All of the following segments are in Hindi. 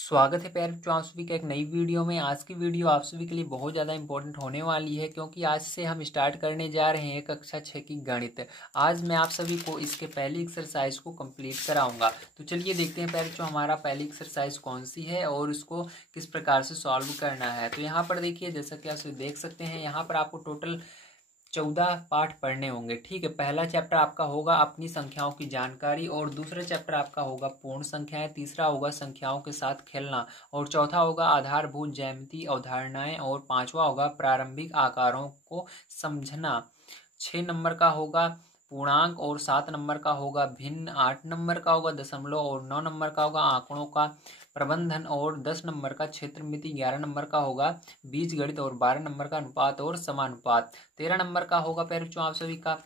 स्वागत है प्यारे बच्चों, आप सभी का एक नई वीडियो में। आज की वीडियो आप सभी के लिए बहुत ज़्यादा इंपॉर्टेंट होने वाली है, क्योंकि आज से हम स्टार्ट करने जा रहे हैं कक्षा 6 की गणित। आज मैं आप सभी को इसके पहली एक्सरसाइज को कंप्लीट कराऊंगा। तो चलिए देखते हैं प्यारे बच्चों हमारा पहली एक्सरसाइज कौन सी है और इसको किस प्रकार से सॉल्व करना है। तो यहाँ पर देखिए, जैसा कि आप देख सकते हैं, यहाँ पर आपको टोटल 14 पाठ पढ़ने होंगे। ठीक है, पहला चैप्टर आपका होगा अपनी संख्याओं की जानकारी, और दूसरा चैप्टर आपका होगा पूर्ण संख्याएं, तीसरा होगा संख्याओं के साथ खेलना, और चौथा होगा आधारभूत ज्यामिति अवधारणाएं, और पांचवा होगा प्रारंभिक आकारों को समझना। 6 नंबर का होगा पूर्णांक, और 7 नंबर का होगा भिन्न, 8 नंबर का होगा दशमलव, और 9 नंबर का होगा आंकड़ों का प्रबंधन, और 10 नंबर का क्षेत्रमिति, 11 नंबर का होगा बीजगणित, और 12 नंबर का अनुपात और समानुपात, 13 नंबर का होगा पैर बच्चों आप सभी का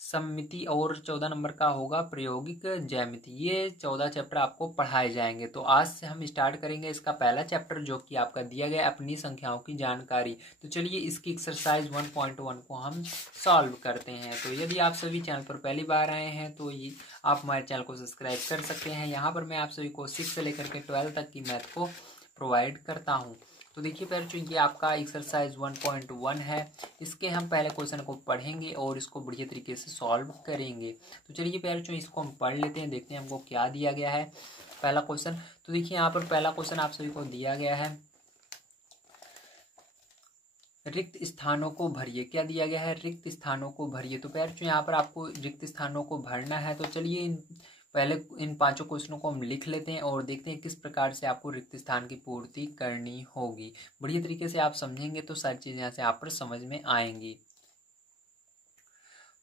सममिति, और 14 नंबर का होगा प्रायोगिक ज्यामिति। ये 14 चैप्टर आपको पढ़ाए जाएंगे। तो आज से हम स्टार्ट करेंगे इसका पहला चैप्टर, जो कि आपका दिया गया अपनी संख्याओं की जानकारी। तो चलिए इसकी एक्सरसाइज 1.1 को हम सॉल्व करते हैं। तो यदि आप सभी चैनल पर पहली बार आए हैं तो ये आप हमारे चैनल को सब्सक्राइब कर सकते हैं। यहाँ पर मैं आप सभी को 6 से लेकर के 12 तक की मैथ को प्रोवाइड करता हूँ। तो देखिए बच्चों, ये आपका एक्सरसाइज 1.1 है। इसके हम पहले क्वेश्चन को पढ़ेंगे और इसको बढ़िया तरीके से सॉल्व करेंगे। तो चलिए बच्चों, इसको हम पढ़ लेते हैं, देखते हैं हमको क्या दिया गया है। पहला क्वेश्चन, तो देखिए यहाँ पर पहला क्वेश्चन आप सभी को दिया गया है, रिक्त स्थानों को भरिए। क्या दिया गया है? रिक्त स्थानों को भरिए। तो बच्चों यहाँ पर आपको रिक्त स्थानों को भरना है। तो चलिए पहले इन 5 क्वेश्चनों को हम लिख लेते हैं और देखते हैं किस प्रकार से आपको रिक्त स्थान की पूर्ति करनी होगी। बढ़िया तरीके से आप समझेंगे तो सारी चीजें यहाँ से आप पर समझ में आएंगी।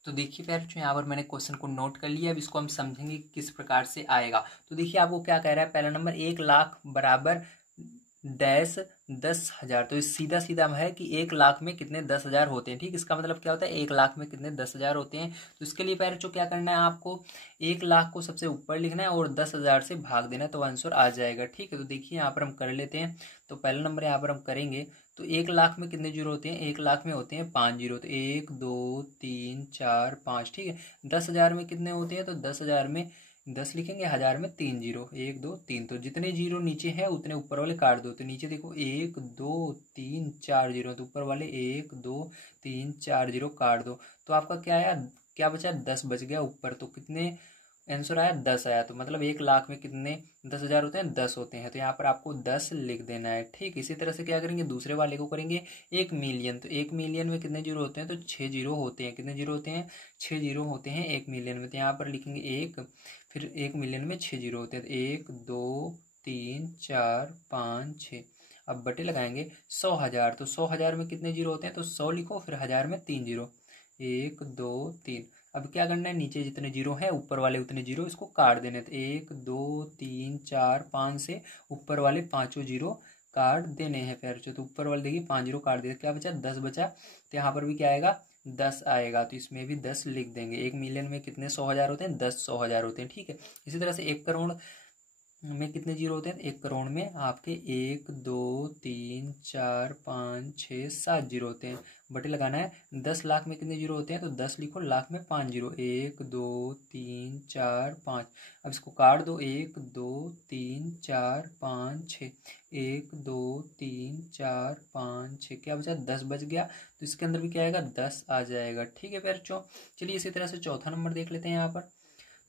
तो देखिए बच्चों, यहाँ पर मैंने क्वेश्चन को नोट कर लिया। अब इसको हम समझेंगे किस प्रकार से आएगा। तो देखिए आपको क्या कह रहा है, पहला नंबर 1 लाख बराबर डैश 10,000। तो इस सीधा सीधा है कि 1 लाख में कितने 10,000 होते हैं। ठीक, इसका मतलब क्या होता है, 1 लाख में कितने 10,000 होते हैं। तो इसके लिए पहले क्या करना है, आपको 1 लाख को सबसे ऊपर लिखना है और 10,000 से भाग देना है, तो आंसर आ जाएगा। ठीक है, तो देखिए यहाँ पर हम कर लेते हैं। तो पहला नंबर यहाँ पर हम करेंगे। तो 1 लाख में कितने जीरो होते हैं, 1 लाख में होते हैं 5 जीरो। तो 1 2 3 4 5। ठीक है, 10,000 में कितने होते हैं, तो 10,000 में 10 लिखेंगे, 1000 में 3 जीरो, 1 2 3। तो जितने जीरो नीचे है उतने ऊपर वाले काट दो। तो नीचे देखो 1 2 3 4 जीरो, तो ऊपर वाले 1 2 3 4 जीरो काट दो। तो आपका क्या आया, क्या बचा, 10 बच गया ऊपर। तो कितने आंसर आया, 10 आया। तो मतलब 1 लाख में कितने 10,000 होते हैं, 10 होते हैं। तो यहाँ पर आपको 10 लिख देना है। ठीक, इसी तरह से क्या करेंगे, दूसरे वाले को करेंगे 1 मिलियन। तो 1 मिलियन में कितने जीरो होते हैं, तो 6 जीरो होते हैं। कितने जीरो होते हैं, 6 जीरो होते हैं 1 मिलियन में। तो यहाँ पर लिखेंगे 1, फिर 1 मिलियन में 6 जीरो होते हैं। तो 1 2 3 4 5 6। अब बटे लगाएंगे 100,000। तो 100,000 में कितने जीरो होते हैं, तो 100 लिखो, फिर 1000 में 3 जीरो, 1 2 3। अब क्या करना है, नीचे जितने जीरो हैं ऊपर वाले उतने जीरो इसको काट देने। तो 1 2 3 4 5 से ऊपर वाले पांचों जीरो काट देने हैं। फिर तो ऊपर वाले देखिए 5 जीरो काट दिए, क्या बचा, 10 बचा। तो यहाँ पर भी क्या आएगा, 10 आएगा। तो इसमें भी 10 लिख देंगे। 1 मिलियन में कितने 100,000 होते हैं, 10 100,000 होते हैं। ठीक है, इसी तरह से 1 करोड़ में कितने जीरो होते हैं, 1 करोड़ में आपके 1 2 3 4 5 6 7 जीरो होते हैं। बटे लगाना है। 10 लाख में कितने जीरो होते हैं, तो 10 लिखो, लाख में 5 जीरो, 1 2 3 4 5। अब इसको काट दो, 1 2 3 4 5 6, 1 2 3 4 5 6। क्या बचा, 10 बच गया। तो इसके अंदर भी क्या आएगा, 10 आ जाएगा। ठीक है बच्चों, चलिए इसी तरह से चौथा नंबर देख लेते हैं यहाँ पर।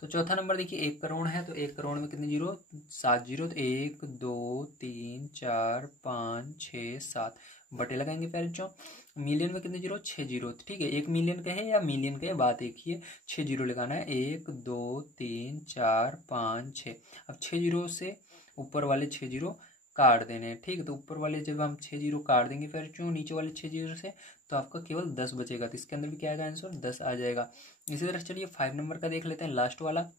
तो चौथा नंबर देखिए 1 करोड़ है। तो 1 करोड़ में कितने जीरो, 7 जीरो। तो 1 2 3 4 5 6 7। बटे लगाएंगे पहले बच्चों। मिलियन में कितने जीरो, 6 जीरो। ठीक है, 1 मिलियन का है या मिलियन का है, बात एक ही है। 6 जीरो लगाना है, 1 2 3 4 5 6। अब 6 जीरो से ऊपर वाले 6 जीरो काट देने हैं। ठीक है, तो ऊपर वाले जब हम 6 जीरो काट देंगे फिर क्यों नीचे वाले 6 जीरो से, तो आपका केवल 10 बचेगा। तो इसके अंदर भी क्या आएगा, आंसर 10 आ जाएगा। इसी तरह चलिए 5 नंबर का देख लेते हैं, लास्ट वाला।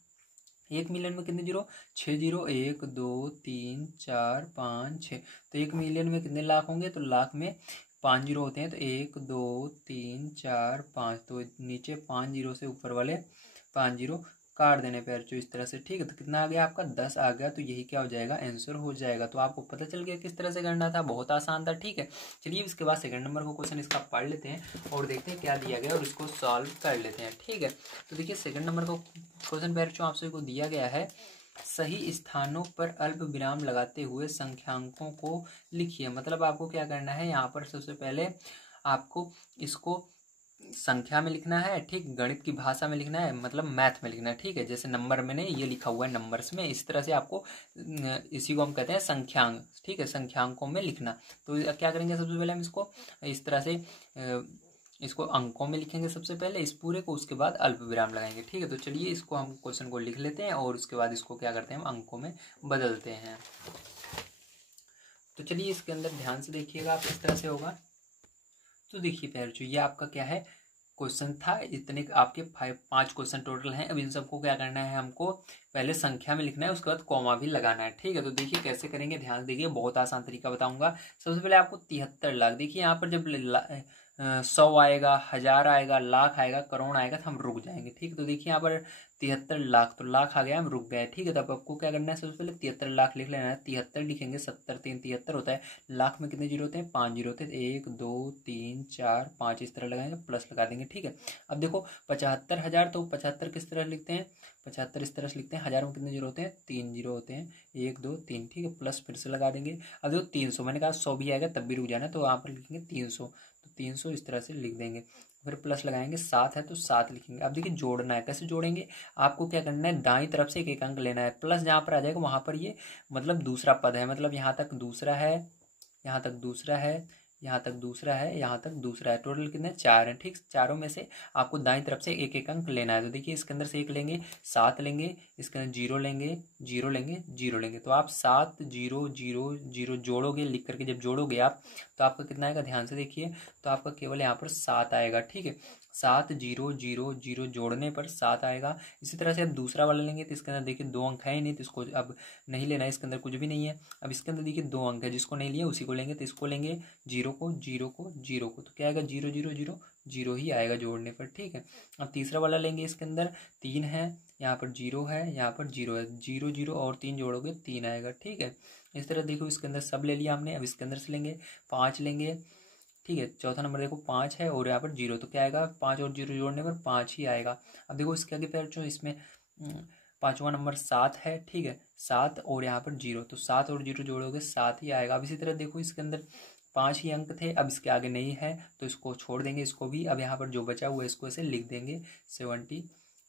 1 मिलियन में कितने जीरो, 6 जीरो, 1 2 3 4 5 6। तो 1 मिलियन में कितने लाख होंगे, तो लाख में 5 जीरो होते हैं। तो 1 2 3 4 5। तो नीचे 5 जीरो से ऊपर वाले 5 जीरो काट देने पे जो इस तरह से। ठीक है, तो कितना आ गया आपका, 10 आ गया। तो यही क्या हो जाएगा, आंसर हो जाएगा। तो आपको पता चल गया किस तरह से करना था, बहुत आसान था। ठीक है, चलिए इसके बाद सेकंड नंबर को क्वेश्चन इसका पढ़ लेते हैं और देखते हैं क्या दिया गया और इसको सॉल्व कर लेते हैं। ठीक है, तो देखिए सेकंड नंबर को क्वेश्चन बच्चों आप सभी को दिया गया है, सही स्थानों पर अल्प विराम लगाते हुए संख्यांकों को लिखिए। मतलब आपको क्या करना है, यहाँ पर सबसे पहले आपको इसको संख्या में लिखना है, ठीक, गणित की भाषा में लिखना है, मतलब मैथ में लिखना है, ठीक है। जैसे नंबर मैंने ये लिखा हुआ है नंबर्स में, इस तरह से आपको इसी को हम कहते हैं संख्यांक, ठीक है, संख्यांकों में लिखना। तो क्या करेंगे, सबसे पहले हम इसको इस तरह से इसको अंकों में लिखेंगे सबसे पहले इस पूरे को, उसके बाद अल्प विराम लगाएंगे, ठीक है। तो चलिए इसको हम क्वेश्चन को लिख लेते हैं और उसके बाद इसको क्या करते हैं, हम अंकों में बदलते हैं। तो चलिए इसके अंदर ध्यान से देखिएगा, आप इस तरह से होगा। तो देखिए प्यारे बच्चों, ये आपका क्या है, क्वेश्चन था। इतने आपके 5 क्वेश्चन टोटल हैं। अब इन सबको क्या करना है, हमको पहले संख्या में लिखना है, उसके बाद कॉमा भी लगाना है, ठीक है। तो देखिए कैसे करेंगे, ध्यान से देखिए, बहुत आसान तरीका बताऊंगा। सबसे पहले आपको 73 लाख, देखिए यहाँ पर जब 100 आएगा, 1000 आएगा, लाख आएगा, करोड़ आएगा, तो हम रुक जाएंगे, ठीक है। तो देखिए यहाँ पर 73 लाख, तो लाख आ गया, हम रुक गए, ठीक है। तो अब आपको क्या करना है, सबसे पहले 73 लाख लिख लेना है। 73 लिखेंगे, 70 3 73 होता है। लाख में कितने जीरो होते हैं, 5 जीरो होते हैं। 1 2 3 4 5 इस तरह लगाएंगे, प्लस लगा देंगे, ठीक है। अब देखो 75,000, तो 75 किस तरह लिखते हैं, 75 इस तरह से लिखते हैं। 1000 में कितने जीरो होते हैं, 3 जीरो होते हैं। 1 2 3, ठीक है, प्लस फिर से लगा देंगे। अब देखो 300, मैंने कहा 100 भी आएगा तब भी रुक जाना, तो वहाँ पर लिखेंगे 300, तो 300 इस तरह से लिख देंगे। फिर प्लस लगाएंगे, 7 है तो 7 लिखेंगे। अब देखिए जोड़ना है, कैसे जोड़ेंगे, आपको क्या करना है, दाईं तरफ से एक एक अंक लेना है, प्लस जहाँ पर आ जाएगा वहाँ पर ये मतलब दूसरा पद है, मतलब यहाँ तक दूसरा है, यहाँ तक दूसरा है, यहाँ तक दूसरा है, यहाँ तक दूसरा है, टोटल कितने 4 हैं, ठीक। चारों में से आपको दाईं तरफ से एक एक अंक लेना है। तो देखिए इसके अंदर से 1 लेंगे, 7 लेंगे, इसके अंदर 0 लेंगे, 0 लेंगे, 0 लेंगे। तो आप 7 0 0 0 जोड़ोगे, लिख करके जब जोड़ोगे आप, तो आपका कितना आएगा, ध्यान से देखिए, तो आपका केवल यहाँ पर 7 आएगा, ठीक है। 7 0 0 0 जोड़ने पर 7 आएगा। इसी तरह से अब दूसरा वाला लेंगे, तो इसके अंदर देखिए 2 अंक है ही नहीं, तो इसको अब नहीं लेना है, इसके अंदर कुछ भी नहीं है। अब इसके अंदर देखिए 2 अंक है, जिसको नहीं लिया उसी को लेंगे, तो इसको लेंगे, 0 को 0 को 0 को, तो क्या आएगा, 0 0 0 0 ही आएगा जोड़ने पर, ठीक है। अब तीसरा वाला लेंगे, इसके अंदर 3 है, यहाँ पर 0 है, यहाँ पर 0 है, 0 0 और 3 जोड़ोगे 3 आएगा, ठीक है। इस तरह देखो इसके अंदर सब ले लिया हमने। अब इसके अंदर से लेंगे 5 लेंगे, ठीक है। चौथा नंबर देखो 5 है और यहाँ पर 0, तो क्या आएगा, 5 और 0 जोड़ने पर 5 ही आएगा। अब देखो इसके आगे फिर जो इसमें पांचवा नंबर 7 है, ठीक है, 7 और यहाँ पर 0, तो 7 और 0 जोड़ोगे 7 ही आएगा। अब इसी तरह देखो इसके अंदर 5 ही अंक थे, अब इसके आगे नहीं है तो इसको छोड़ देंगे, इसको भी। अब यहाँ पर जो बचा हुआ है इसको ऐसे लिख देंगे 73,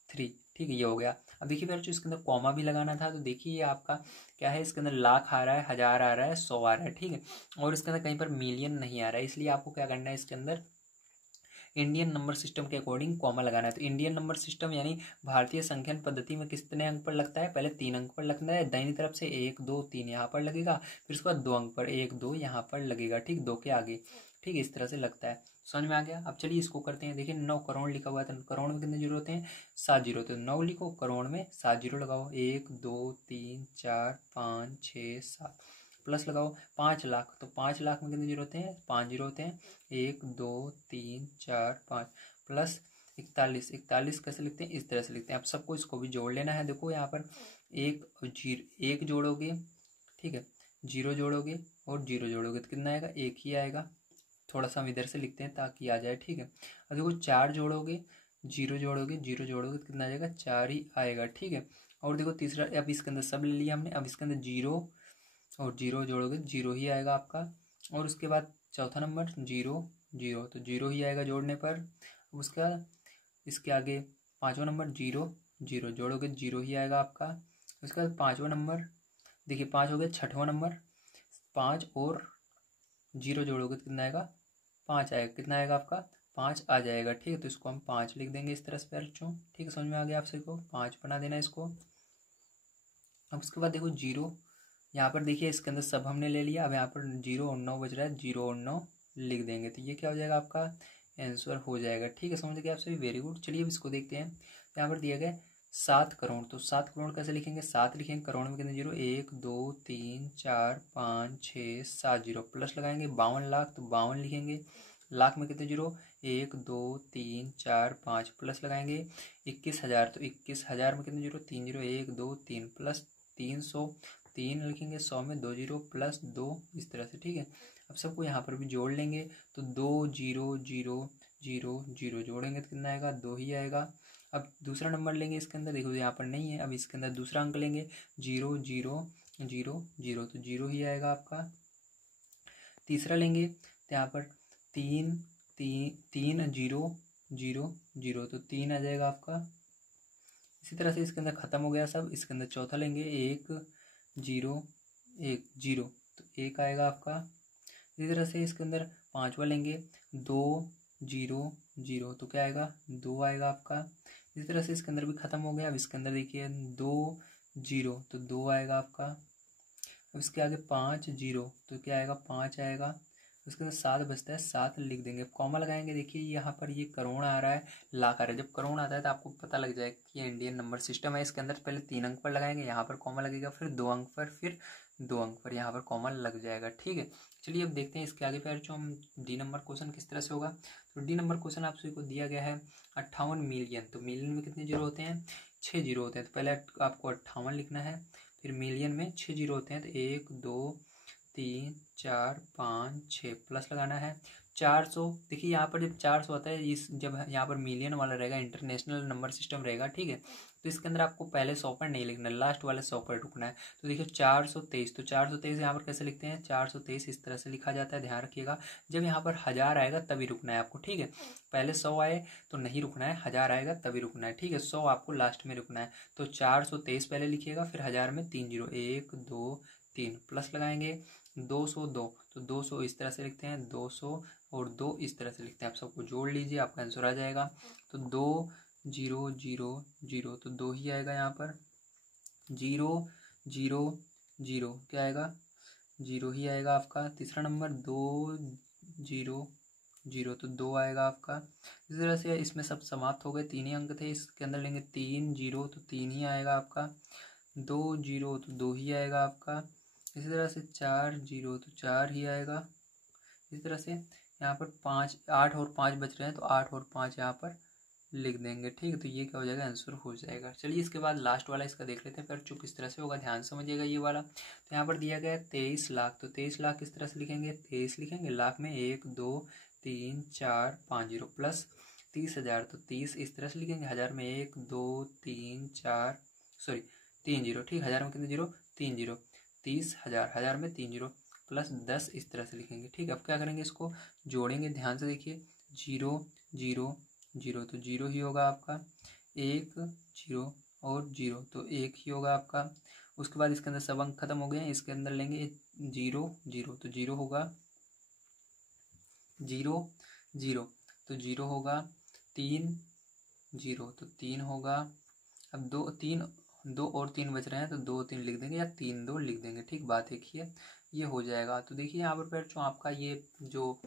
ठीक है, ये हो गया। अब देखिए फिर जो इसके अंदर कॉमा भी लगाना था, तो देखिए ये आपका क्या है, इसके अंदर लाख आ रहा है, 1000 आ रहा है, 100 आ रहा है, ठीक है, और इसके अंदर कहीं पर मिलियन नहीं आ रहा है, इसलिए आपको क्या करना है, इसके अंदर इंडियन नंबर सिस्टम के अकॉर्डिंग कॉमा लगाना है। तो इंडियन नंबर सिस्टम यानी भारतीय संख्यान पद्धति में कितने अंक पर लगता है, पहले 3 अंक पर लगता है, दाहिनी तरफ से 1 2 3 यहाँ पर लगेगा, फिर उसके बाद 2 अंक पर 1 2 यहाँ पर लगेगा, ठीक, 2 के आगे, ठीक है, इस तरह से लगता है। समझ में आ गया। अब चलिए इसको करते हैं। देखिए 9 करोड़ लिखा हुआ है, तो करोड़ में कितने जीरो होते हैं, 7 जीरो होते हैं। 9 लिखो, करोड़ में 7 जीरो लगाओ, 1 2 3 4 5 6 7, प्लस लगाओ 5 लाख, तो 5 लाख में कितने जीरो होते हैं, 5 जीरो होते हैं। 1 2 3 4 5, प्लस 41, 41 कैसे लिखते हैं, इस तरह से लिखते हैं। अब सबको इसको भी जोड़ लेना है। देखो यहाँ पर एक जोड़ोगे, ठीक है, 0 जोड़ोगे और 0 जोड़ोगे तो कितना आएगा, 1 ही आएगा। थोड़ा सा हम इधर से लिखते हैं ताकि आ जाए, ठीक है। अब देखो 4 जोड़ोगे, 0 जोड़ोगे, 0 जोड़ोगे तो कितना आ जाएगा, 4 ही आएगा, ठीक है। और देखो तीसरा, अब इसके अंदर सब ले लिया हमने, अब इसके अंदर 0 और 0 जोड़ोगे 0 ही आएगा आपका। और उसके बाद चौथा नंबर 0 0, तो 0 ही आएगा जोड़ने पर। उसके बाद इसके आगे पाँचवा नंबर 0 0 जोड़ोगे 0 ही आएगा आपका। उसके बाद पाँचवा नंबर, देखिए 5 हो गया, छठवां नंबर 5 और 0 जोड़ोगे तो कितना आएगा, 5 आएगा, कितना आएगा आपका, 5 आ जाएगा, ठीक है। तो इसको हम 5 लिख देंगे इस तरह से बच्चों, ठीक है, समझ में आ गया आप सभी को, 5 बना देना इसको। अब उसके बाद देखो 0, यहाँ पर देखिए इसके अंदर सब हमने ले लिया। अब यहाँ पर 0 और 9 बज रहा है, 0 और 9 लिख देंगे, तो ये क्या हो जाएगा, आपका आंसर हो जाएगा, ठीक है। समझ गए आप सभी, वेरी गुड। चलिए अब इसको देखते हैं। यहाँ पर दिया गया 7 करोड़, तो 7 करोड़ कैसे लिखेंगे, 7 लिखेंगे, करोड़ में कितने जीरो, 1 2 3 4 5 6 7 जीरो, प्लस लगाएंगे 52 लाख, तो 52 लिखेंगे। लाख में कितने जीरो, 1 2 3 4 5, प्लस लगाएंगे 21,000, तो 21,000 में कितने जीरो, 3 जीरो, 1 2 3, प्लस 300, 3 लिखेंगे, 100 में 2 जीरो प्लस 2, इस तरह से, ठीक है। अब सबको यहाँ पर भी जोड़ लेंगे, तो 2 0 0 0 0 जोड़ेंगे तो कितना आएगा, 2 ही आएगा। अब दूसरा नंबर लेंगे इसके अंदर, देखो यहाँ पर नहीं है, अब इसके अंदर दूसरा अंक लेंगे 0 0 0 0, तो 0 ही आएगा आपका। तीसरा लेंगे तो यहाँ पर 3 3 3 0 0 0, तो 3 आ जाएगा आपका। इसी तरह से इसके अंदर ख़त्म हो गया सब। इसके अंदर चौथा लेंगे 1 0 1 0, तो 1 आएगा आपका। इसी तरह से इसके अंदर पांचवा लेंगे 2 0 0, तो क्या आएगा 2 आएगा आपका। इसी तरह से इसके अंदर भी ख़त्म हो गया। अब इसके अंदर देखिए 2 0, तो 2 आएगा आपका। अब इसके आगे 5 0, तो क्या आएगा 5 आएगा। उसके अंदर 7 बचता है, 7 लिख देंगे, कॉमा लगाएंगे। देखिए यहाँ पर ये करोड़ आ रहा है, लाख आ रहा है। जब करोड़ आता है तो आपको पता लग जाएगा कि ये इंडियन नंबर सिस्टम है। इसके अंदर पहले 3 अंक पर लगाएंगे, यहाँ पर कॉमा लगेगा, फिर 2 अंक पर, फिर 2 अंक पर यहाँ पर कॉमा लग जाएगा। ठीक है, चलिए अब देखते हैं इसके आगे फिर जो हम डी नंबर क्वेश्चन किस तरह से होगा। तो डी नंबर क्वेश्चन आप सभी को दिया गया है 58 मिलियन। तो मिलियन में कितने जीरो होते हैं, 6 जीरो होते हैं। तो पहले आपको 58 लिखना है, फिर मिलियन में 6 जीरो होते हैं, तो 1 2 3 4 5 6 प्लस लगाना है 400। देखिए यहाँ पर जब 400 आता है, इस जब यहाँ पर मिलियन वाला रहेगा, इंटरनेशनल नंबर सिस्टम रहेगा, ठीक है, तो इसके अंदर आपको पहले 100 पर नहीं लिखना है, लास्ट वाले 100 पर रुकना है। तो देखिए 423, तो 423 यहाँ पर कैसे लिखते हैं, 423 इस तरह से लिखा जाता है, ध्यान रखिएगा। जब यहाँ पर 1000 आएगा तभी रुकना है आपको, ठीक है, पहले 100 आए तो नहीं रुकना है, 1000 आएगा तभी रुकना है, ठीक है, 100 आपको लास्ट में रुकना है। तो 423 पहले लिखिएगा, फिर 1000 में 3 जीरो, 1 2 3 प्लस लगाएंगे 202, तो 200 इस तरह से लिखते हैं, 200 और 2 इस तरह से लिखते हैं। आप सबको जोड़ लीजिए, आपका आंसर आ जाएगा। तो 2 0 0 0, तो 2 ही आएगा यहाँ पर। 0 0 0 क्या आएगा, 0 ही आएगा आपका। तीसरा नंबर 2 0 0, तो 2 आएगा आपका। इसी तरह से इसमें सब समाप्त हो गए, 3 ही अंक थे। इसके अंदर लेंगे 3 0, तो 3 ही आएगा आपका। 2 0, तो 2 ही आएगा आपका। इसी तरह से 4 0, तो 4 ही आएगा। इसी तरह से यहाँ पर 5 8 और 5 बच रहे हैं, तो 8 और 5 यहाँ पर लिख देंगे, ठीक है, तो ये क्या हो जाएगा, आंसर हो जाएगा। चलिए इसके बाद लास्ट वाला इसका देख लेते हैं फिर, जो किस तरह से होगा, ध्यान समझिएगा ये वाला। तो यहाँ पर दिया गया है 23 लाख, तो 23 लाख किस तरह से लिखेंगे, 23 लिखेंगे, लाख में 1 2 3 4 5 जीरो, प्लस 30,000, तो 30 इस तरह से लिखेंगे, 1000 में 1 2 3 4 सॉरी 3 जीरो, ठीक, 1000 में कितने जीरो, 3 जीरो, 30,000, 1000 में 3 जीरो, प्लस 10 इस तरह से लिखेंगे, ठीक। अब क्या करेंगे, इसको जोड़ेंगे, ध्यान से देखिए, 0 0 0, तो 0 ही होगा आपका। 1 0 और 0, तो 1 ही होगा आपका। उसके बाद इसके अंदर सब अंक खत्म हो गए हैं, इसके अंदर लेंगे 0 0, तो 0 होगा, 0 0, तो 0 होगा। 3 0, तो 3 होगा। अब 2 और 3 बच रहे हैं, तो 2 3 लिख देंगे या 3 2 लिख देंगे, ठीक, बात एक ही है, ये हो जाएगा। तो देखिए यहाँ पर जो आपका ये जो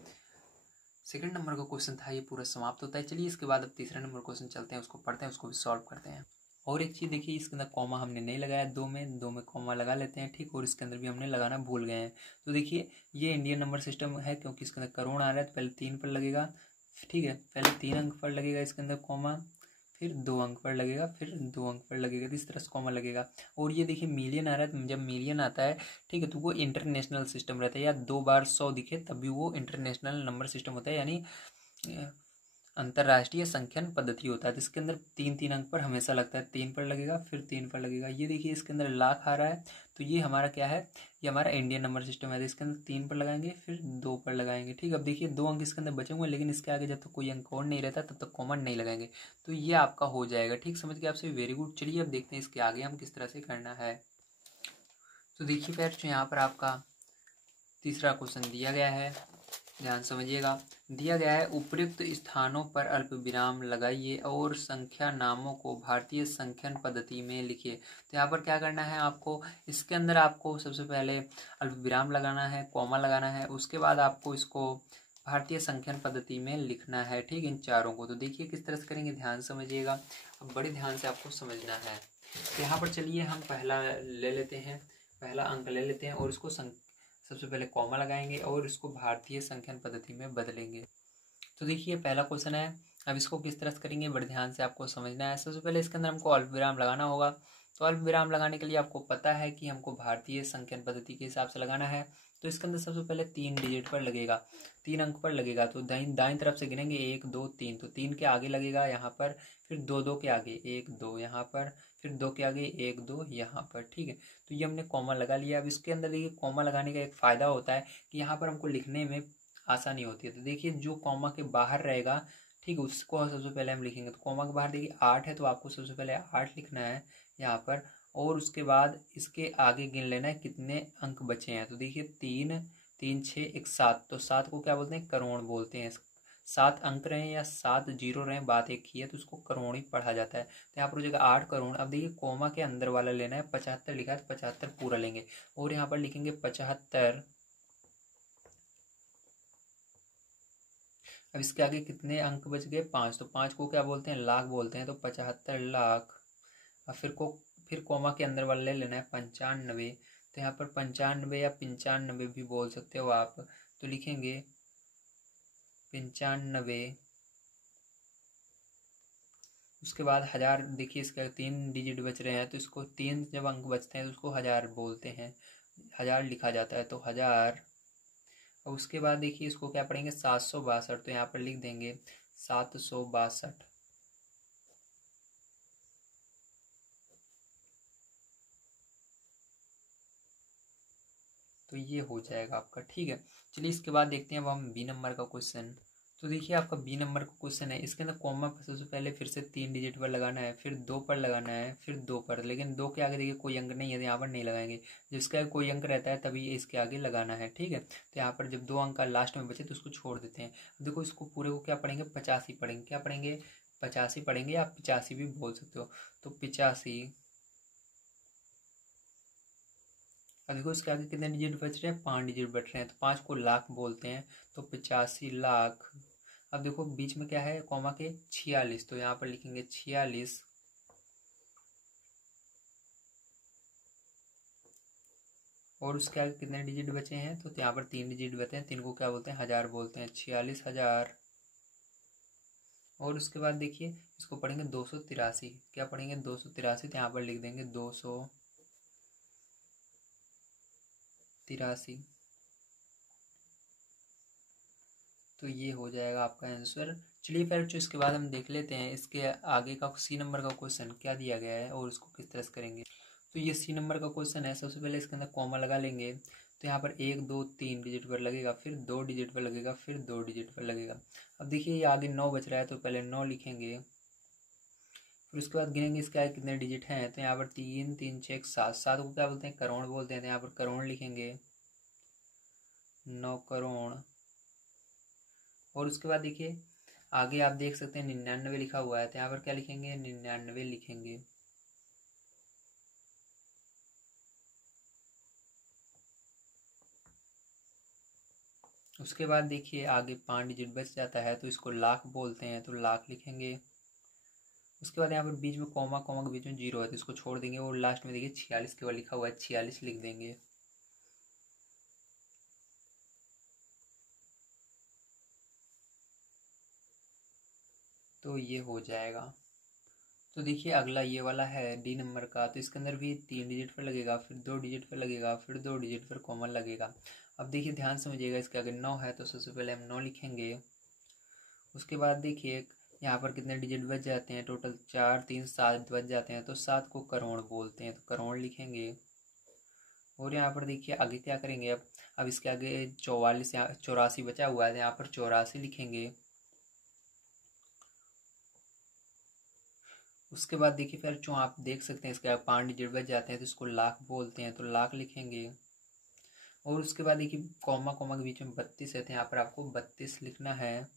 सेकंड नंबर का क्वेश्चन था ये पूरा समाप्त होता है। चलिए इसके बाद अब तीसरा नंबर क्वेश्चन चलते हैं, उसको पढ़ते हैं, उसको भी सॉल्व करते हैं। और एक चीज़ देखिए, इसके अंदर कॉमा हमने नहीं लगाया, 2 में कॉमा लगा लेते हैं, ठीक, और इसके अंदर भी हमने लगाना भूल गए हैं। तो देखिए ये इंडियन नंबर सिस्टम है, क्योंकि इसके अंदर करोड़ आ रहा है, तो पहले 3 पर लगेगा, ठीक है, पहले 3 अंक पर लगेगा इसके अंदर कॉमा, फिर 2 अंक पर लगेगा, फिर 2 अंक पर लगेगा, तो इस तरह से कॉमा लगेगा। और ये देखिए मिलियन आ रहा है, तो जब मिलियन आता है, ठीक है, तो वो इंटरनेशनल सिस्टम रहता है, या 2 बार 100 दिखे तभी वो इंटरनेशनल नंबर सिस्टम होता है, यानी अंतर्राष्ट्रीय संख्यन पद्धति होता है। तो इसके अंदर 3 अंक पर हमेशा लगता है, 3 पर लगेगा, फिर 3 पर लगेगा। ये देखिए इसके अंदर लाख आ रहा है, तो ये हमारा क्या है, ये हमारा इंडियन नंबर सिस्टम है। तो इसके अंदर 3 पर लगाएंगे, फिर 2 पर लगाएंगे, ठीक। अब देखिए 2 अंक इसके अंदर बचे हुए हैं, लेकिन इसके आगे जब तक कोई अंक और नहीं रहता तब तक कॉमन नहीं लगाएंगे, तो ये आपका हो जाएगा, ठीक, समझ गए आपसे, वेरी गुड। चलिए अब देखते हैं इसके आगे हम किस तरह से करना है। तो देखिए फ्रेंड्स, यहाँ पर आपका तीसरा क्वेश्चन दिया गया है, ध्यान समझिएगा। दिया गया है उपयुक्त स्थानों पर अल्प विराम लगाइए और संख्या नामों को भारतीय संख्यन पद्धति में लिखिए। तो यहाँ पर क्या करना है आपको, इसके अंदर आपको सबसे पहले अल्प विराम लगाना है, कॉमा लगाना है, उसके बाद आपको इसको भारतीय संख्यन पद्धति में लिखना है, ठीक, इन चारों को। तो देखिए किस तरह से करेंगे, ध्यान समझिएगा, अब बड़े ध्यान से आपको समझना है। तो यहाँ पर चलिए हम पहला ले लेते हैं, पहला अंक ले लेते हैं, और इसको सबसे पहले कॉमा लगाएंगे और इसको भारतीय संख्यन पद्धति में बदलेंगे। तो देखिए पहला क्वेश्चन है, अब इसको किस तरह से करेंगे, बड़े ध्यान से आपको समझना है। सबसे पहले इसके अंदर हमको अल्पविराम लगाना होगा, तो अल्प विराम लगाने के लिए आपको पता है कि हमको भारतीय संख्यान पद्धति के हिसाब से लगाना है। तो इसके अंदर सबसे पहले 3 डिजिट पर लगेगा, 3 अंक पर लगेगा। तो दाईं तरफ से गिनेंगे 1 2 3, तो 3 के आगे लगेगा यहाँ पर, फिर 2 के आगे 1 2 यहाँ पर, फिर 2 के आगे 1 2 यहाँ पर। ठीक है, तो ये हमने कॉमा लगा लिया। अब इसके अंदर देखिए कॉमा लगाने का एक फ़ायदा होता है कि यहाँ पर हमको लिखने में आसानी होती है। तो देखिए जो कॉमा के बाहर रहेगा, ठीक है, उसको सबसे पहले हम लिखेंगे। तो कॉमा के बाहर देखिए 8 है, तो आपको सबसे पहले 8 लिखना है यहाँ पर, और उसके बाद इसके आगे गिन लेना है कितने अंक बचे हैं। तो देखिए 3 3 6 1 7, तो 7 को क्या बोलते हैं, करोड़ बोलते हैं। 7 अंक रहे या 7 जीरो रहे, बात एक ही है, तो उसको करोड़ ही पढ़ा जाता है। तो यहाँ पर हो जाएगा 8 करोड़। अब देखिए कोमा के अंदर वाला लेना है, 75 लिखा है तो 75 पूरा लेंगे, और यहाँ पर लिखेंगे 75। अब इसके आगे कितने अंक बच गए, 5, तो 5 को क्या बोलते हैं, लाख बोलते हैं, तो 75 लाख। अब फिर कोमा के अंदर वाला ले लेना है 95, तो यहाँ पर 95 या 95 भी बोल सकते हो आप। तो लिखेंगे 95। उसके बाद 1000, देखिए इसका 3 डिजिट बच रहे हैं, तो इसको 3 जब अंक बचते हैं तो उसको 1000 बोलते हैं, 1000 लिखा जाता है, तो 1000। और उसके बाद देखिए इसको क्या पढ़ेंगे, 762, तो यहाँ पर लिख देंगे 762। तो ये हो जाएगा आपका। ठीक है, चलिए इसके बाद देखते हैं अब हम बी नंबर का क्वेश्चन। तो देखिए आपका बी नंबर का क्वेश्चन है, इसके अंदर कॉमा पर सबसे पहले फिर से 3 डिजिट पर लगाना है, फिर 2 पर लगाना है, फिर 2 पर, लेकिन 2 के आगे देखिए कोई अंक नहीं है तो यहाँ पर नहीं लगाएंगे। जिसके आगे कोई अंक रहता है तभी इसके आगे लगाना है। ठीक है, तो यहाँ पर जब 2 अंक का लास्ट में बचे तो उसको छोड़ देते हैं। देखो इसको पूरे को क्या पढ़ेंगे, 85 पढ़ेंगे। क्या पढ़ेंगे, 85 पढ़ेंगे, या 85 भी बोल सकते हो। तो 85। अब देखो इसके आगे कितने डिजिट बच रहे हैं, 5 डिजिट बच रहे हैं, तो 5 को लाख बोलते हैं, तो 85 लाख। अब देखो बीच में क्या है, कॉमा के 46, तो यहाँ पर लिखेंगे 46। और उसके आगे कितने डिजिट बचे हैं, तो यहाँ पर 3 डिजिट बचे हैं, 3 को क्या बोलते हैं, 1000 बोलते हैं, 46,000। और उसके बाद देखिए इसको पढ़ेंगे 283। क्या पढ़ेंगे, 283, तो यहाँ पर लिख देंगे 283। तो ये हो जाएगा आपका आंसर। चलिए फिर जो इसके बाद हम देख लेते हैं इसके आगे का सी नंबर का क्वेश्चन क्या दिया गया है और उसको किस तरह से करेंगे। तो ये सी नंबर का क्वेश्चन है, सबसे पहले इसके अंदर कॉमा लगा लेंगे। तो यहाँ पर 1 2 3 डिजिट पर लगेगा, फिर 2 डिजिट पर लगेगा, फिर 2 डिजिट पर लगेगा। अब देखिए ये आगे 9 बच रहा है, तो पहले 9 लिखेंगे, फिर उसके बाद गिनेंगे इसके आगे कितने डिजिट हैं। तो यहाँ पर 3 3 6 7, 7 को क्या बोलते हैं, करोड़ बोलते हैं, तो यहाँ पर करोड़ लिखेंगे, 9 करोड़। और उसके बाद देखिए आगे आप देख सकते हैं 99 लिखा हुआ है, तो यहाँ पर क्या लिखेंगे, 99 लिखेंगे। उसके बाद देखिए आगे 5 डिजिट बच जाता है, तो इसको लाख बोलते हैं, तो लाख लिखेंगे। उसके बाद यहाँ पर बीच में कॉमा के बीच में 0 है, तो इसको छोड़ देंगे, और लास्ट में देखिए 46 के बाद लिखा हुआ है, 46 लिख देंगे। तो ये हो जाएगा। तो देखिए अगला ये वाला है डी नंबर का, तो इसके अंदर भी 3 डिजिट पर लगेगा, फिर 2 डिजिट पर लगेगा, फिर 2 डिजिट पर कॉमन लगेगा। अब देखिए ध्यान समझिएगा, इसके आगे 9 है, तो सबसे पहले हम 9 लिखेंगे। उसके बाद देखिए यहाँ पर कितने डिजिट बच जाते हैं, टोटल 4 3 7 बच जाते हैं, तो 7 को करोड़ बोलते हैं, तो करोड़ लिखेंगे। और यहाँ पर देखिए आगे क्या करेंगे, अब इसके आगे 44 यहाँ 84 बचा हुआ है, यहाँ पर 84 लिखेंगे। उसके बाद देखिए फिर जो आप देख सकते हैं इसके आगे 5 डिजिट बच जाते हैं, तो इसको लाख बोलते हैं, तो लाख लिखेंगे। और उसके बाद देखिए कॉमा के बीच में 32 है, तो यहाँ पर आपको 32 लिखना है।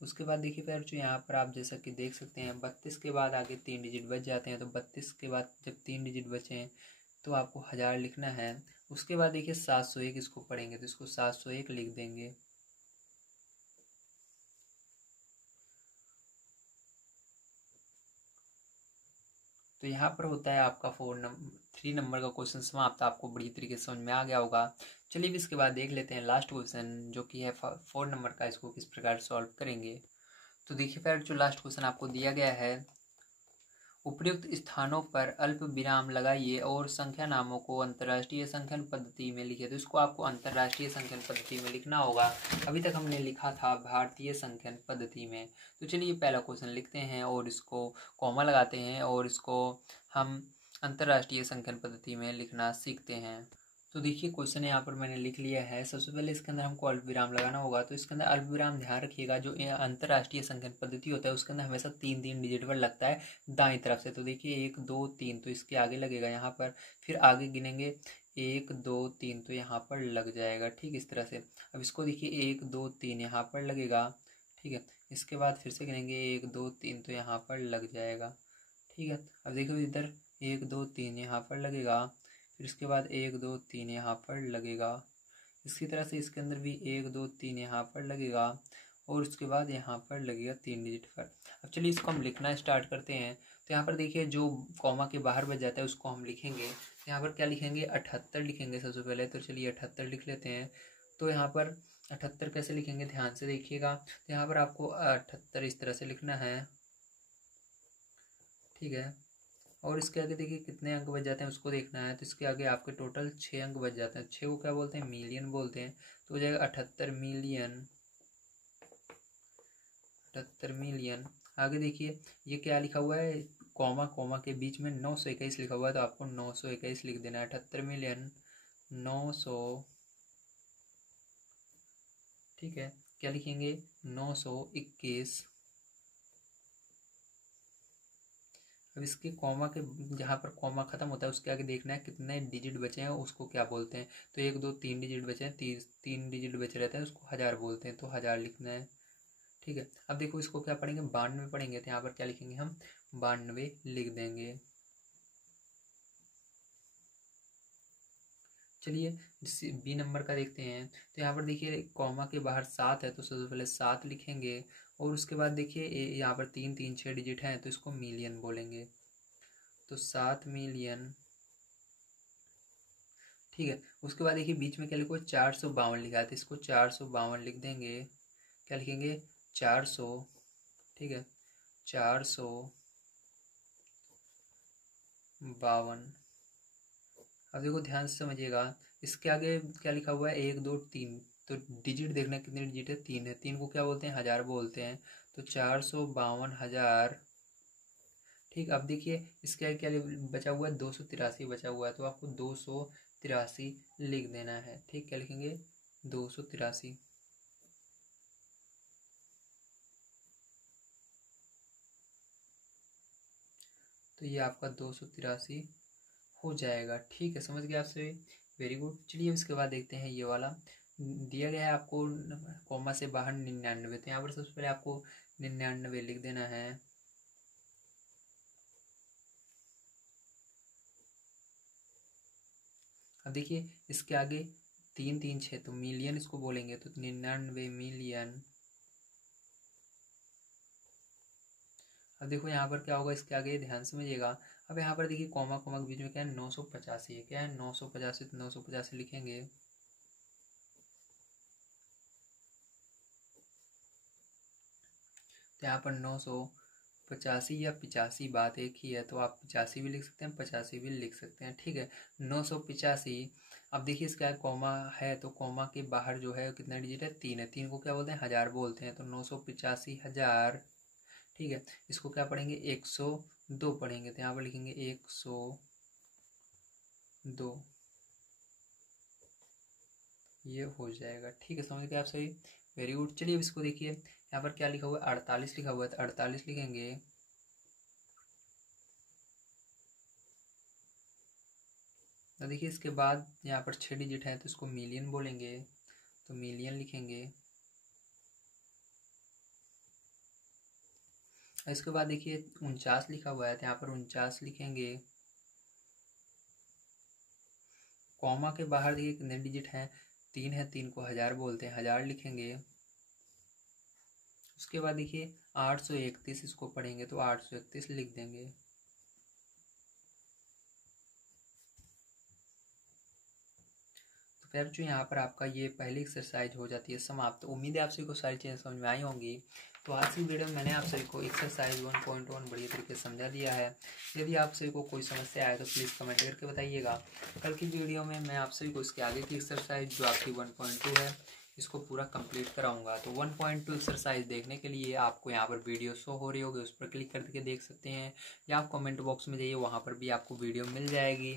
उसके बाद देखिए फिर जो यहाँ पर आप जैसा कि देख सकते हैं 32 के बाद आगे 3 डिजिट बच जाते हैं, तो 32 के बाद जब 3 डिजिट बचे तो आपको 1000 लिखना है। उसके बाद देखिए 701 इसको पढ़ेंगे, तो इसको 701 लिख देंगे। तो यहाँ पर होता है आपका 3 नंबर का क्वेश्चन समाप्त। आपको बड़ी तरीके से समझ में आ गया होगा। चलिए इसके बाद देख लेते हैं लास्ट क्वेश्चन जो कि है 4 नंबर का, इसको किस प्रकार सॉल्व करेंगे। तो देखिए फिर जो लास्ट क्वेश्चन आपको दिया गया है उपयुक्त स्थानों पर अल्प विराम लगाइए और संख्या नामों को अंतर्राष्ट्रीय संख्यन पद्धति में लिखिए। तो इसको आपको अंतर्राष्ट्रीय संख्यन पद्धति में लिखना होगा। अभी तक हमने लिखा था भारतीय संख्यन पद्धति में। तो चलिए पहला क्वेश्चन लिखते हैं और इसको कॉमा लगाते हैं और इसको हम अंतर्राष्ट्रीय संख्यन पद्धति में लिखना सीखते हैं। तो देखिए क्वेश्चन यहाँ पर मैंने लिख लिया है। सबसे पहले इसके अंदर हमको अल्प विराम लगाना होगा। तो इसके अंदर अल्प विराम ध्यान रखिएगा, जो अंतर्राष्ट्रीय संख्यन पद्धति होता है उसके अंदर हमेशा 3 डिजिट पर लगता है दाईं तरफ से। तो देखिए 1 2 3, तो इसके आगे लगेगा यहाँ पर, फिर आगे गिनेंगे 1 2 3, तो यहाँ पर लग जाएगा। ठीक, इस तरह से। अब इसको देखिए 1 2 3 यहाँ पर लगेगा। ठीक है, इसके बाद फिर से गिनेंगे 1 2 3, तो यहाँ पर लग जाएगा। ठीक है, अब देखो इधर 1 2 3 यहाँ पर लगेगा, फिर इसके बाद 1 2 3 यहाँ पर लगेगा। इसी तरह से इसके अंदर भी 1 2 3 यहाँ पर लगेगा और उसके बाद यहाँ पर लगेगा 3 डिजिट पर। अब चलिए इसको हम लिखना स्टार्ट करते हैं। तो यहाँ पर देखिए जो कॉमा के बाहर बच जाता है उसको हम लिखेंगे। तो यहाँ पर क्या लिखेंगे, 78 लिखेंगे सबसे पहले। तो चलिए 78 लिख लेते हैं। तो यहाँ पर 78 कैसे लिखेंगे, ध्यान से देखिएगा। तो यहाँ पर आपको 78 इस तरह से लिखना है। ठीक है, और इसके आगे देखिए कितने अंक बच जाते हैं उसको देखना है। तो इसके आगे आपके टोटल 6 अंक बच जाते हैं। 6 को क्या बोलते हैं, मिलियन बोलते हैं। तो हो जाएगा 78 मिलियन। 78 मिलियन। आगे देखिए ये क्या लिखा हुआ है, कॉमा कॉमा के बीच में 921 लिखा हुआ है, तो आपको 921 लिख देना है। 78 मिलियन 900। ठीक है, क्या लिखेंगे, 921। अब इसके कॉमा के जहाँ पर कॉमा खत्म होता है उसके आगे देखना है कितने डिजिट बचे हैं, उसको क्या बोलते हैं। तो 1 2 3 डिजिट बचे हैं, 3 डिजिट बचे रहते हैं, उसको 1000 बोलते हैं। तो 1000 लिखना है। ठीक है, अब देखो इसको क्या पढ़ेंगे, 92 पढ़ेंगे। तो यहाँ पर क्या लिखेंगे हम, 92 लिख देंगे। चलिए बी नंबर का देखते हैं। तो यहाँ पर देखिए कॉमा के बाहर 7 है, तो सबसे पहले 7 लिखेंगे और उसके बाद देखिए यहाँ पर 3 3 6 डिजिट हैं, तो इसको मिलियन बोलेंगे। तो 7 मिलियन। ठीक है, उसके बाद देखिए बीच में क्या लिखो, 452 लिखा है, तो इसको 452 लिख देंगे। क्या लिखेंगे, 400। ठीक है, 452। अब देखो ध्यान से समझिएगा, इसके आगे क्या लिखा हुआ है, 1 2 3। तो डिजिट देखना कितने डिजिट है, 3 है। 3 को क्या बोलते हैं, 1000 बोलते हैं। तो 452,000। ठीक, अब देखिए इसके आगे क्या बचा हुआ है, 283 बचा हुआ है, तो आपको 283 लिख देना है। ठीक, क्या लिखेंगे, 283। तो ये आपका 283 हो जाएगा। ठीक है, समझ गए आप सभी, वेरी गुड। चलिए इसके बाद देखते हैं ये वाला दिया गया है आपको कॉमा से बाहर 99। तो यहाँ पर सबसे पहले आपको 99 लिख देना है। अब देखिए इसके आगे 3 3 6, तो मिलियन इसको बोलेंगे। तो 99 मिलियन। अब देखो यहाँ पर क्या होगा, इसके आगे ध्यान समझिएगा। अब यहाँ पर देखिए कॉमा कॉमा के बीच में क्या है, 985 है। क्या है, 985। तो 985 लिखेंगे। तो यहाँ पर 985 या 85 बात एक ही है, तो आप 85 भी लिख सकते हैं, 85 भी लिख सकते हैं। ठीक है, 985। अब देखिए इसका कॉमा है, तो कॉमा के बाहर जो है कितना डिजिट है, 3 है। 3 को क्या बोलते हैं, 1000 बोलते हैं। तो 985,000। ठीक है, इसको क्या पढ़ेंगे, 102 पढ़ेंगे। तो यहाँ पर लिखेंगे 102। ये हो जाएगा। ठीक है, समझ गए आप सही, वेरी गुड। चलिए अब इसको देखिए, यहाँ पर क्या लिखा हुआ है, 48 लिखा हुआ है। तो 48 लिखेंगे। तो देखिए इसके बाद यहाँ पर 6 डिजिट है, तो इसको मिलियन बोलेंगे। तो मिलियन लिखेंगे। इसके बाद देखिए 49 लिखा हुआ है, तो यहाँ पर 49 लिखेंगे। कॉमा के बाहर देखिए कितने डिजिट हैं, 3 है। 3 को 1000 बोलते हैं, 1000 लिखेंगे। उसके बाद देखिए 831 इसको पढ़ेंगे, तो 831 लिख देंगे। तो फिर जो यहाँ पर आपका ये पहली एक्सरसाइज हो जाती है समाप्त। उम्मीद है आप सभी को सारी चीज़ें समझ में आई होंगी। तो आज की वीडियो में मैंने आप सभी को एक्सरसाइज 1.1 बढ़िया तरीके से समझा दिया है। यदि आप सभी को कोई समस्या आए तो प्लीज़ कमेंट करके बताइएगा। कल की वीडियो में मैं आप सभी को इसके आगे की एक्सरसाइज जो आपकी 1.2 है इसको पूरा कंप्लीट कराऊंगा। तो 1.2 एक्सरसाइज देखने के लिए आपको यहाँ पर वीडियो शो हो रही होगी, उस पर क्लिक करके देख सकते हैं, या आप कमेंट बॉक्स में जाइए, वहाँ पर भी आपको वीडियो मिल जाएगी।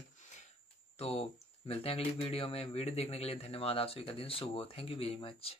तो मिलते हैं अगली वीडियो में। वीडियो देखने के लिए धन्यवाद। आप सभी का दिन शुभ हो। Thank you very much.